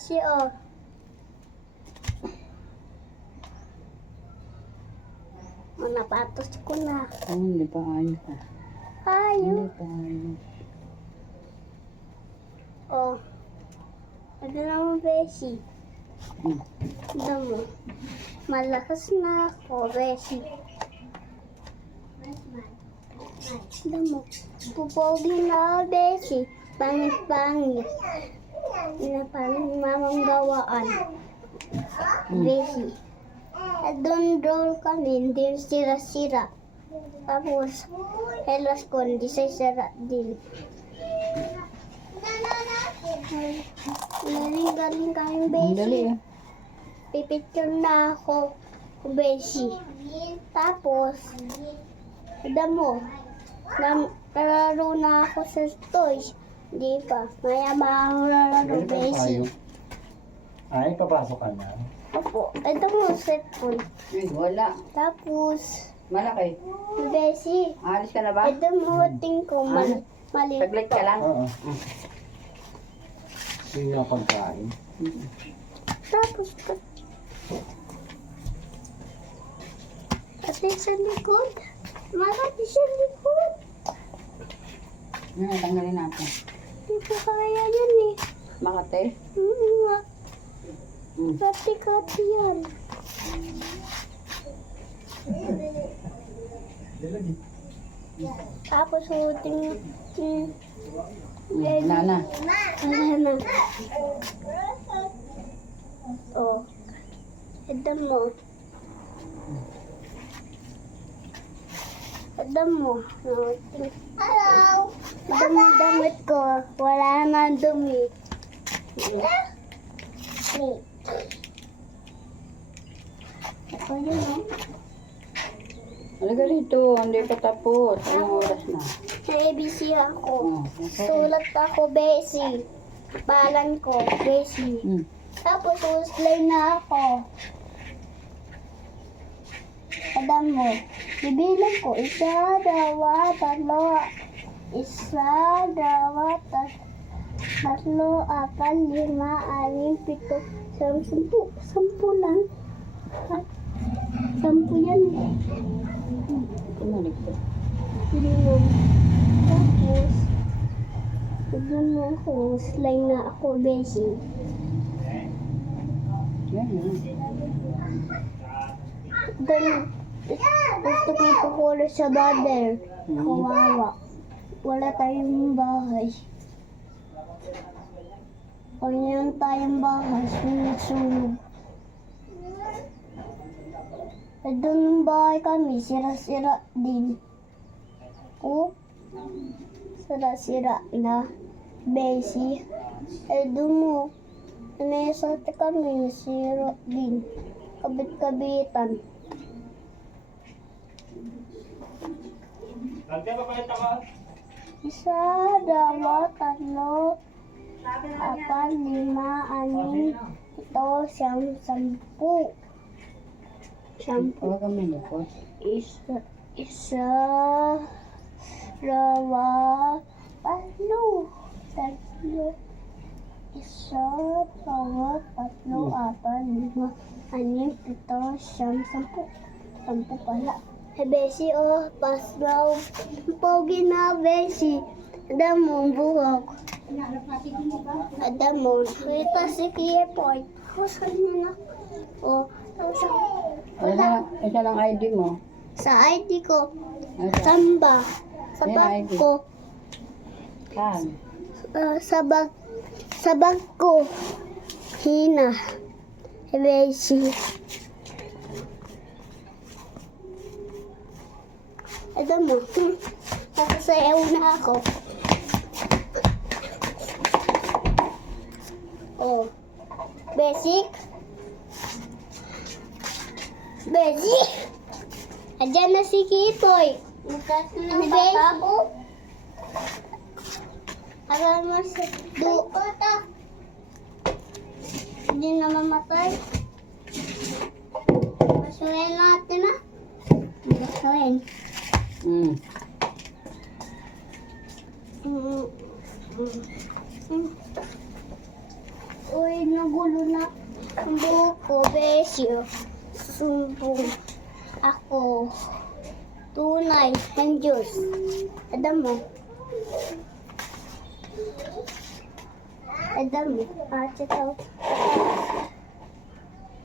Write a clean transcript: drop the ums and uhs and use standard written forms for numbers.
Betsy, oh. Napatos ko na. Oh, hindi pa ayos pa. Hindi Ayos. pa ayos. Oh. Ito naman, Betsy. Hmm. Ito mo. Malakas na ako, Betsy. Ito mo. Pupogi na ako, Betsy. Pangit-pangit. Na parang mamang gawaan. Betsy. At doon roll kami, hindi sira-sira. Tapos, helos ko, hindi sira din. Galing-galing kayong Ang dali Betsy. eh. Pipicture na ako, Betsy. Tapos, tada mo, nararo na ako sa toys. Di pa, maya makararo, Betsy. Ay, papasok ka na. Opo, ito mo, cellphone. Wala. Tapos, Malaki. Betsy, Alis ka na ba? ito mo, ting ko, maliit Taglit ka lang. Oo. Hindi na pagkain. Tapos, ate sa likod. Malaki sa likod. Tanggalin natin. Hindi ko kaya yan eh. Makate. Kati-kati yan. Tapos uting Nana. wala na. Oh. Ito mo. Ito mo. Hello. Ito mo damit ko. Wala na dumi. Ako yun oh. Halika rito. Hindi pa tapos. Anong oras na? Sa ABC ako. Oh, okay. Sulat ako, Betsy. Balan ko, Betsy. Tapos, uslay na ako. Adam mo, bibilang ko, 1, 2, 3, 1, 2, 3, 4, 5, 6, 7, 10 lang. 10 yan. Kumalikot. Tapos, tignan mo ako, slime na ako, Betsy. Yan. Then, gusto ko ipakulay sa brother. Kawawa. Wala tayong bahay. Kanya tayong bahay, sunog-sunog. At doon yung bahay kami, sira-sira din. Oh, sira-sira na. Betsy. Eh, doon mo. May sate kami, sira din. Kabit-kabitan. Isa, dalawa, tatlo, 4, 5, 6, 7, 8, 9, 10. Huwag kami likot. Isa, dalawa, tatlo. Isa, dalawa, tatlo, 4, 5, 6, 7, 10. 10 pala. Hey, Betsy, oh, pas daw. Pogi na, Betsy. Ada mo, buhok. Ada mo. Kita si Kiyepoy. Kusal niya na. Oh, Isa lang ID mo. sa ID ko. Ano? Samba. Sa Yan, bag ID. ko. Saan? Sa bag ko. Hina. Hey, Betsy. Ito mo. Nakasayaw na ako. Oh. Basic. Basic. Ayan na si Kipoy. Ano ba? Alam mo sa duota. Hindi na mamatay. Masuhin natin na. Masuhin. Uy, magulo na ang buhok ko, besyo. Sumbong ako. Tunay ng Diyos. Adam mo. Adam mo. Ate tao.